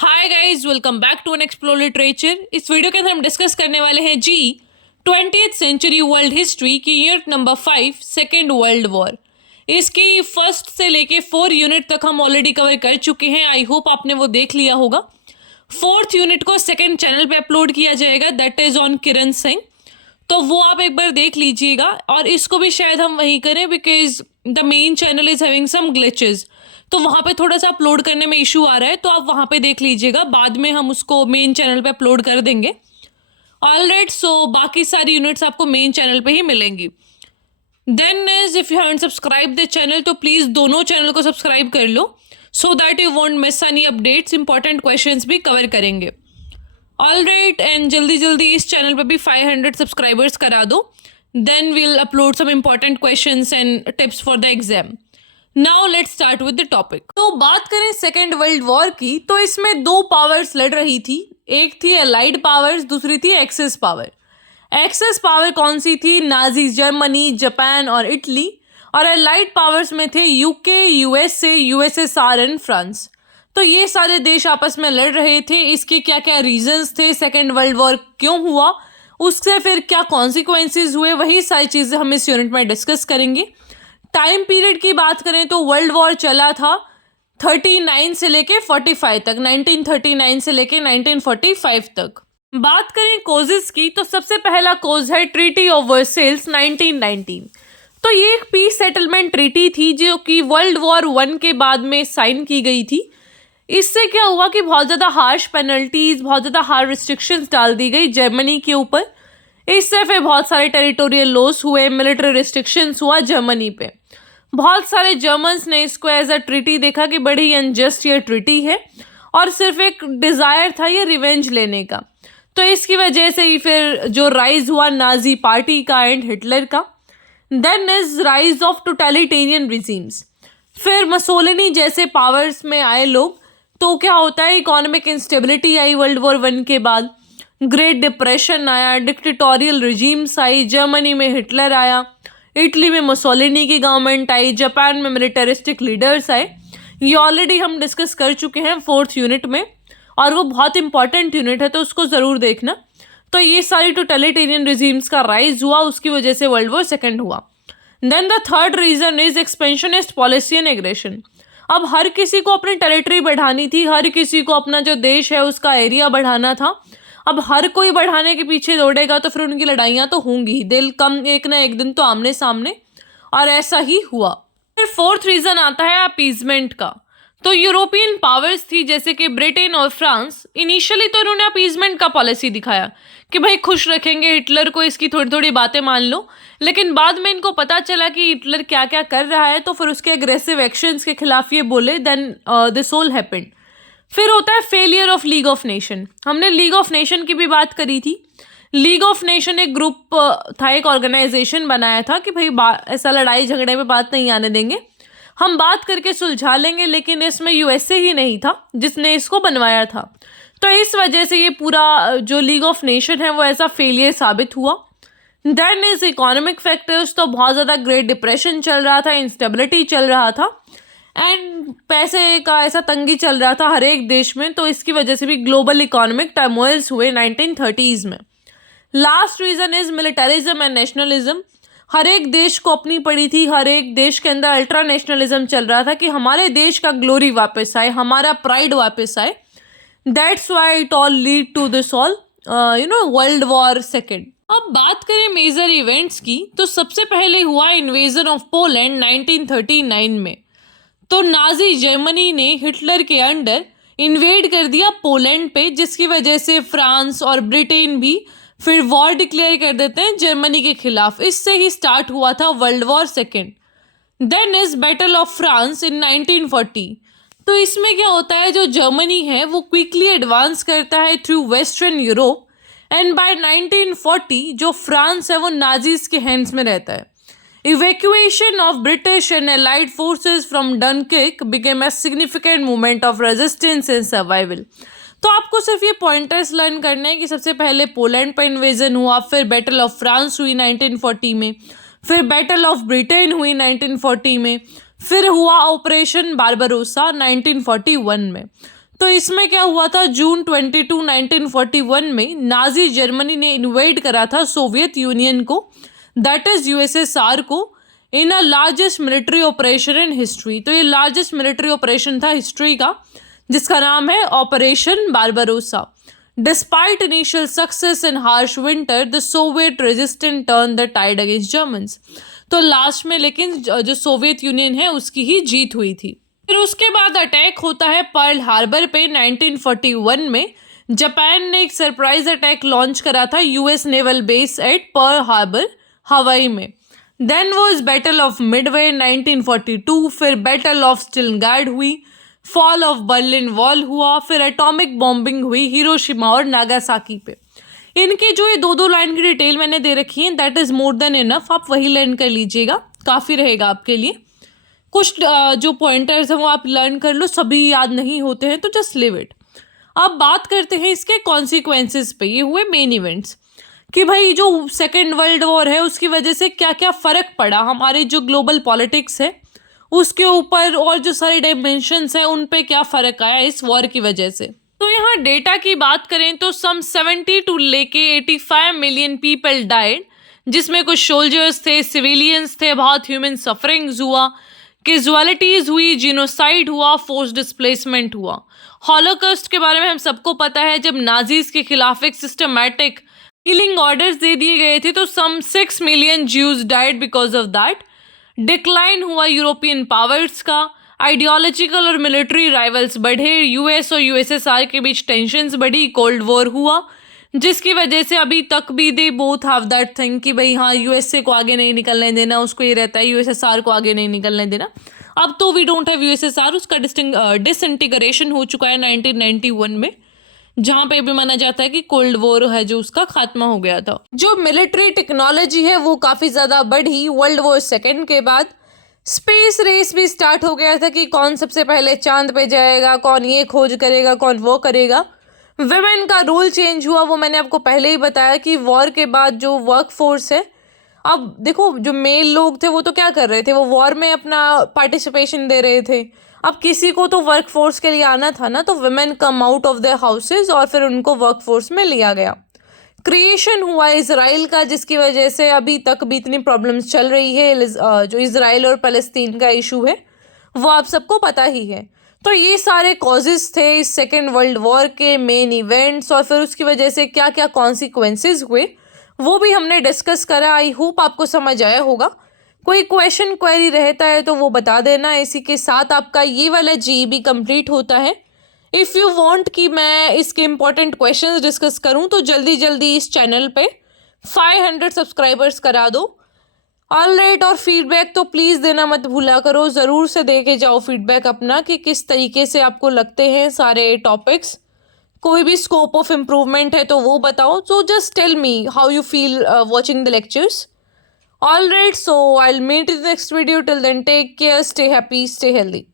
Hi guys, welcome back to an explore literature. इस video के अंदर हम डिस्कस करने वाले हैं 20th सेंचुरी वर्ल्ड हिस्ट्री की unit number 5 second world war. इसकी फर्स्ट से लेके 4 यूनिट तक हम ऑलरेडी कवर कर चुके हैं। आई होप आपने वो देख लिया होगा। 4th यूनिट को सेकेंड चैनल पे अपलोड किया जाएगा, दैट इज ऑन किरण सिंह, तो वो आप एक बार देख लीजिएगा। और इसको भी शायद हम वहीं करें because the main channel is having some glitches, तो वहाँ पे थोड़ा सा अपलोड करने में इशू आ रहा है, तो आप वहाँ पे देख लीजिएगा। बाद में हम उसको मेन चैनल पे अपलोड कर देंगे। ऑलराइट, सो बाकी सारी यूनिट्स आपको मेन चैनल पे ही मिलेंगी। Then is if you haven't subscribe the channel तो प्लीज़ दोनों चैनल को सब्सक्राइब कर लो so that you won't miss any updates. Important questions भी कवर करेंगे। ऑलराइट, एंड जल्दी जल्दी इस चैनल पे भी 500 सब्सक्राइबर्स करा दो। Then we'll upload some important questions and tips for the exam. Now let's start with the topic. तो बात करें सेकेंड वर्ल्ड वॉर की, तो इसमें दो पावर्स लड़ रही थी। एक थी एलाइड पावर्स, दूसरी थी एक्सेस पावर। एक्सेस पावर कौन सी थी? नाजी जर्मनी, जापान और इटली। और एलाइड पावर्स में थे UK, USA, USSR and France. तो ये सारे देश आपस में लड़ रहे थे। इसके क्या क्या रीजंस थे, सेकेंड वर्ल्ड वॉर क्यों हुआ, उससे फिर क्या कॉन्सिक्वेंसेज हुए, वही सारी चीज़ें हम इस यूनिट में डिस्कस करेंगे। टाइम पीरियड की बात करें तो वर्ल्ड वॉर चला था 39 से लेके 45 तक, 1939 से लेके 1945 तक। बात करें कोजेस की तो सबसे पहला कोज है ट्रीटी ऑफ वर्सेल्स 1919। तो ये एक पीस सेटलमेंट ट्रीटी थी जो कि वर्ल्ड वॉर 1 के बाद में साइन की गई थी। इससे क्या हुआ कि बहुत ज़्यादा हार्श पेनल्टीज, बहुत ज़्यादा हार्ड रिस्ट्रिक्शंस डाल दी गई जर्मनी के ऊपर। इससे फिर बहुत सारे टेरिटोरियल लॉस हुए, मिलिट्री रिस्ट्रिक्शंस हुआ जर्मनी पे। बहुत सारे जर्मन्स ने इसको एज अ ट्रीटी देखा कि बड़ी अनजस्ट ये ट्रीटी है और सिर्फ एक डिज़ायर था ये रिवेंज लेने का। तो इसकी वजह से ही फिर जो राइज हुआ नाजी पार्टी का एंड हिटलर का। Then is rise of totalitarian regimes. फिर मसोलिनी जैसे पावर्स में आए लोग, तो क्या होता है, इकोनॉमिक इंस्टेबिलिटी आई वर्ल्ड वॉर 1 के बाद। ग्रेट डिप्रेशन आया, डिक्टेटोरियल रिजीम्स आई। जर्मनी में हिटलर आया, इटली में मुसोलिनी की गवर्नमेंट आई, जापान में मिलिटरिस्टिक लीडर्स आए। ये ऑलरेडी हम डिस्कस कर चुके हैं 4th यूनिट में, और वो बहुत इंपॉर्टेंट यूनिट है तो उसको ज़रूर देखना। तो ये सारी टोटलिटेरियन रिजीम्स का राइज हुआ, उसकी वजह से वर्ल्ड वॉर 2 हुआ। Then the third reason is expansionist policy and aggression. अब हर किसी को अपनी टेरिटरी बढ़ानी थी, हर किसी को अपना जो देश है उसका एरिया बढ़ाना था। अब हर कोई बढ़ाने के पीछे दौड़ेगा तो फिर उनकी लड़ाइयाँ तो होंगी ही, दिल कम एक ना एक दिन तो आमने सामने, और ऐसा ही हुआ। फिर 4th रीज़न आता है अपीजमेंट का। तो यूरोपियन पावर्स थी जैसे कि ब्रिटेन और फ्रांस, इनिशियली तो उन्होंने अपीजमेंट का पॉलिसी दिखाया कि भाई खुश रखेंगे हिटलर को, इसकी थोड़ी थोड़ी बातें मान लो। लेकिन बाद में इनको पता चला कि हिटलर क्या क्या कर रहा है, तो फिर उसके एग्रेसिव एक्शंस के खिलाफ ये बोले। Then this all happened. फिर होता है failure of League of Nation. हमने लीग ऑफ नेशन की भी बात करी थी। लीग ऑफ नेशन एक ग्रुप था, एक ऑर्गेनाइजेशन बनाया था कि भाई ऐसा लड़ाई झगड़े में बात नहीं आने देंगे, हम बात करके सुलझा लेंगे। लेकिन इसमें यूएसए ही नहीं था जिसने इसको बनवाया था, तो इस वजह से ये पूरा जो लीग ऑफ नेशन है वो ऐसा फेलियर साबित हुआ। Then is economic factors. तो बहुत ज़्यादा ग्रेट डिप्रेशन चल रहा था, इंस्टेबिलिटी चल रहा था, एंड पैसे का ऐसा तंगी चल रहा था हर एक देश में, तो इसकी वजह से भी ग्लोबल इकोनॉमिक टर्मोइल्स हुए 1930s में। Last reason is militarism and nationalism. हर एक देश को अपनी पड़ी थी, हर एक देश के अंदर अल्ट्रा नेशनलिज्म चल रहा था कि हमारे देश का ग्लोरी वापस आए, हमारा प्राइड वापस आए। That's why it all lead to this all world war 2। अब बात करें मेजर इवेंट्स की, तो सबसे पहले हुआ इन्वेजन ऑफ पोलैंड 1939 में। तो नाजी जर्मनी ने हिटलर के अंडर इन्वेड कर दिया पोलैंड पे, जिसकी वजह से फ्रांस और ब्रिटेन भी फिर वॉर डिक्लेयर कर देते हैं जर्मनी के खिलाफ। इससे ही स्टार्ट हुआ था world war 2। Then is battle of France in 1940। तो इसमें क्या होता है, जो जर्मनी है वो क्विकली एडवांस करता है through western Europe, and by 1940 जो फ्रांस है वो नाजीज के हैंड्स में रहता है। Evacuation of British and Allied forces from Dunkirk became a significant movement of resistance and survival. तो आपको सिर्फ ये पॉइंटर्स लर्न करना है कि सबसे पहले पोलैंड पर इन्वेजन हुआ, फिर बैटल ऑफ फ्रांस हुई 1940 में, फिर बैटल ऑफ ब्रिटेन हुई 1940 में, फिर हुआ ऑपरेशन बारबरोसा 1941 में। तो इसमें क्या हुआ था, जून 22 1941 में नाजी जर्मनी ने इन्वेड करा था सोवियत यूनियन को, दैट इज यूएसएसआर को, in a largest military operation in history. तो ये लार्जेस्ट मिलिट्री ऑपरेशन था हिस्ट्री का, जिसका नाम है operation Barbarossa. Despite initial success in harsh winter, the Soviet resistant turn the tide against Germans. तो लास्ट में लेकिन जो सोवियत यूनियन है उसकी ही जीत हुई थी। फिर उसके बाद अटैक होता है पर्ल हार्बर पे 1941 में। जापान ने एक सरप्राइज अटैक लॉन्च करा था US naval base at Pearl Harbour, Hawaii में। Then was battle of Midway 1942, फिर बैटल ऑफ स्टिलिनग्राड हुई, फॉल ऑफ बर्लिन वॉल हुआ, फिर एटॉमिक बॉम्बिंग हुई हिरोशिमा और नागासाकी पे। इनकी जो ये दो लाइन की डिटेल मैंने दे रखी है, that is more than enough, आप वही लर्न कर लीजिएगा, काफ़ी रहेगा आपके लिए। कुछ जो पॉइंटर्स हैं वो आप लर्न कर लो, सभी याद नहीं होते हैं तो जस्ट लिव इट। अब बात करते हैं इसके कॉन्सिक्वेंसेस पे। ये हुए मेन इवेंट्स कि भाई जो सेकेंड वर्ल्ड वॉर है उसकी वजह से क्या क्या फ़र्क पड़ा हमारे जो ग्लोबल पॉलिटिक्स है उसके ऊपर, और जो सारे डायमेंशंस हैं उन पे क्या फ़र्क आया इस वॉर की वजह से। तो यहाँ डेटा की बात करें तो सम 70 टू लेके 85 मिलियन पीपल डाइड, जिसमें कुछ सोल्जर्स थे, सिविलियंस थे, बहुत ह्यूमन सफरिंग्स हुआ, कैजुअलिटीज हुई, जीनोसाइड हुआ, फोर्स डिस्प्लेसमेंट हुआ। हॉलोकॉस्ट के बारे में हम सबको पता है, जब नाजीज के खिलाफ एक सिस्टमैटिक किलिंग ऑर्डर्स दे दिए गए थे तो सम 6 million Jews died because of that. Decline हुआ यूरोपियन पावर्स का, आइडियोलॉजिकल और मिलिट्री राइवल्स बढ़े, यूएस और यूएसएसआर के बीच टेंशन्स बढ़ी, कोल्ड वॉर हुआ, जिसकी वजह से अभी तक भी they both have that thing कि भाई हाँ यूएसए को आगे नहीं निकलने देना, उसको ये रहता है यूएसएसआर को आगे नहीं निकलने देना। अब तो वी डोंट हैव यूएसएसआर, उसका डिसइंटीग्रेशन हो चुका है 1991 में, जहाँ पे भी माना जाता है कि कोल्ड वॉर है जो उसका खात्मा हो गया था। जो मिलिट्री टेक्नोलॉजी है वो काफ़ी ज़्यादा बढ़ी वर्ल्ड वॉर सेकेंड के बाद। स्पेस रेस भी स्टार्ट हो गया था कि कौन सबसे पहले चांद पे जाएगा, कौन ये खोज करेगा, कौन वो करेगा। विमेन का रोल चेंज हुआ, वो मैंने आपको पहले ही बताया कि वॉर के बाद जो वर्क फोर्स है, अब देखो जो मेल लोग थे वो तो क्या कर रहे थे, वो वॉर में अपना पार्टिसिपेशन दे रहे थे। अब किसी को तो वर्क फोर्स के लिए आना था ना, तो women come out of their houses और फिर उनको वर्क फोर्स में लिया गया। क्रिएशन हुआ इसराइल का, जिसकी वजह से अभी तक भी इतनी प्रॉब्लम्स चल रही है। जो इसराइल और फ़लस्तीन का इशू है वो आप सबको पता ही है। तो ये सारे कॉजेज़ थे इस सेकेंड वर्ल्ड वॉर के, मेन इवेंट्स, और फिर उसकी वजह से क्या क्या कॉन्सिक्वेंसेस हुए वो भी हमने डिस्कस करा। आई होप आपको समझ आया होगा। कोई क्वेश्चन क्वेरी रहता है तो वो बता देना। इसी के साथ आपका ये वाला जीईबी कंप्लीट होता है। इफ़ यू वांट कि मैं इसके इम्पोर्टेंट क्वेश्चंस डिस्कस करूं तो जल्दी जल्दी इस चैनल पे 500 सब्सक्राइबर्स करा दो। ऑल राइट, और फीडबैक तो प्लीज़ देना मत भूला करो, ज़रूर से दे के जाओ फीडबैक अपना कि किस तरीके से आपको लगते हैं सारे टॉपिक्स। कोई भी स्कोप ऑफ इम्प्रूवमेंट है तो वो बताओ। So just tell me how you feel watching the lectures. All right, so I will meet in the next video. Till then take care, stay happy, stay healthy.